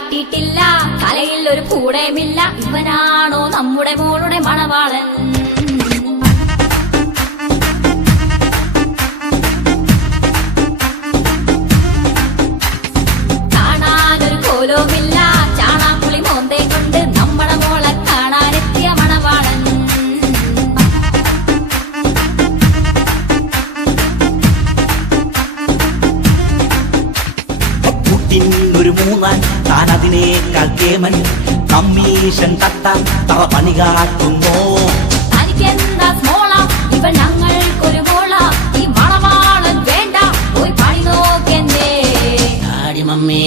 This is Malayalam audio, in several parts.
കെട്ടിയിട്ടില്ല, തലയിൽ ഒരു കൂടയുമില്ല. ഇവനാണോ നമ്മുടെ മോളുടെ മണവാളൻ? കാണാനൊരു കോലവുമില്ല, ചാണാപ്പുളി മോന്തേ കൊണ്ട് നമ്മുടെ മോളെ കാണാനെത്തിയ മണവാളൻ. ഒരു മൂന്നാൻ താൻ അതിനേക്കാൾ കേമൻ, കമ്മീഷൻ തട്ടാൻ തറ പണി കാട്ടുന്നു. തനിക്കെന്താ സ്മോള, ഇവൻ ഞങ്ങൾക്കൊരു മോള. ഈ മണവാളൻ വേണ്ട, പോയി പണി നോക്കെന്തേ. ഡാഡി മമ്മേ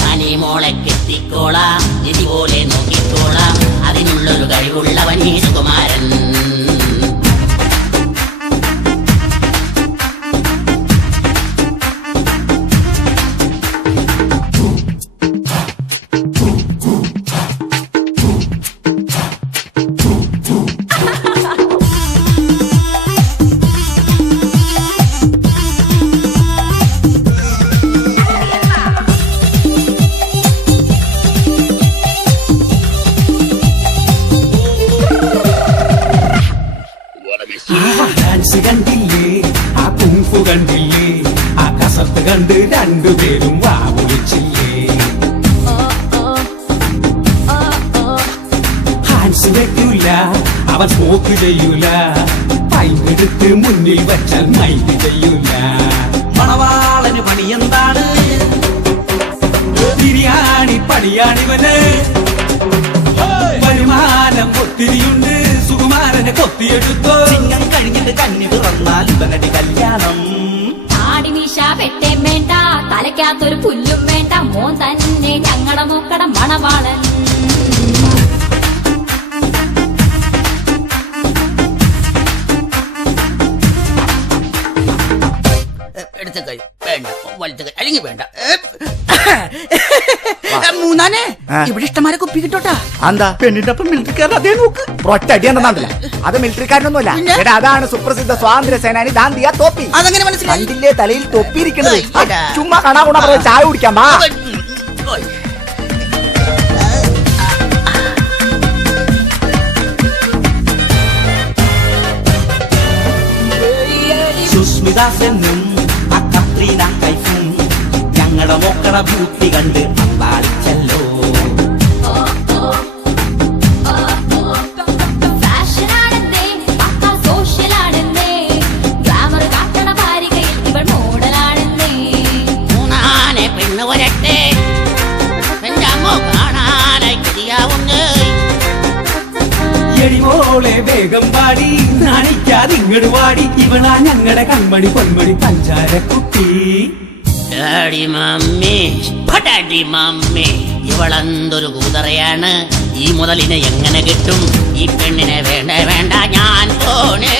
ഞാൻ ഈ മോളെ കെട്ടിക്കോളാം, ഇതുപോലെ നോക്കിക്കോളാം. അതിനുള്ളൊരു കഴിവുള്ളവൻ ഈ സുകുമാരൻ. ഡാൻസ് കണ്ടില്ലേ, ആ കുങ്ഫു കണ്ടില്ലേ, ആ കസത്ത് കണ്ട് രണ്ടുപേരും വാ വിളിച്ചില്ലേ. ഹാൻസ് വെക്കൂല, അവൻ സ്മോക്ക് ചെയ്യൂല, പൈനെടുത്ത് മുന്നിൽ വെച്ചാൽ മൈൻഡ് ചെയ്യൂല. മണവാളന് പണി എന്താണ്? ബിരിയാണി പണിയാണിവന്. വരുമാനം ഒത്തിരിയുണ്ട്, സുകുമാരനെ കൊത്തിയെടുത്തോ. ചിങ്ങം കഴിഞ്ഞിട്ട് കന്നി പിറന്നാൽ ഇവനടി കല്യാണം. താടിമീശ വെട്ടേം വേണ്ട, തലയ്ക്കകത്തൊരു പുല്ലും വേണ്ട, മോൻ തന്നെ ഞങ്ങളുടെ മോക്കട മണവാളൻ. എടുത്ത കൈ വേണ്ട, വലുത്ത കൈ അല്ലെങ്കിൽ വേണ്ട. മൂന്നാനെ ഇവിടെ ഇഷ്ടമാരെ കുപ്പി കിട്ടോട്ടാ. എന്താ പെണ്ണിന്റെ ഒപ്പം മിലിറ്ററിക്കാരൻ അതേ നോക്ക്. ഒറ്റടിയാണെന്നല്ല, അത് മിലിറ്ററിക്കാരനൊന്നുമല്ല. എടാ, അതാണ് സുപ്രസിദ്ധ സ്വാതന്ത്ര്യ സേനാനി ദാന്തിയ തോപ്പി. അതങ്ങനെ മനസ്സിലായി? കണ്ടില്ലേ തലയിൽ തൊപ്പിയിരിക്കുന്നത്? ചുമ്മാ കാണാ ഗുണ ചായ കുടിക്കാം വാ. സുസ്മിത സെന്നും ആ കത്രീന കൈഫും ഞങ്ങളുടെ മോക്കട ബ്യൂട്ടി കണ്ട് അമ്പാളിച്ചല്ലോ. ഫാഷനാണെന്നേ, പക്കാ സോഷ്യലാണെന്നേ, ഗ്ലാമർ കാട്ടണ ഭാരികയിൽ ഇവൾ മോഡലാണെന്നേ. മൂന്നാനെ പെണ്ണ് വരട്ടെ, എന്റെ അമ്മ കാണാനായി കൊതിയാവുന്നേ. എടിമോളെ വേഗം പാടി, നാണിക്കാതിങ്ങട് വാടി, ഇവളാ ഞങ്ങളുടെ കൺമണി പൊന്മണി പഞ്ചാരക്കുട്ടി. Daddy mummy ഇവളെന്തൊരു കൂതറയാണ്. ഈ മുതലിനെ എങ്ങനെ കിട്ടും? ഈ പെണ്ണിനെ വേണ്ട വേണ്ട ഞാൻ പോണേ.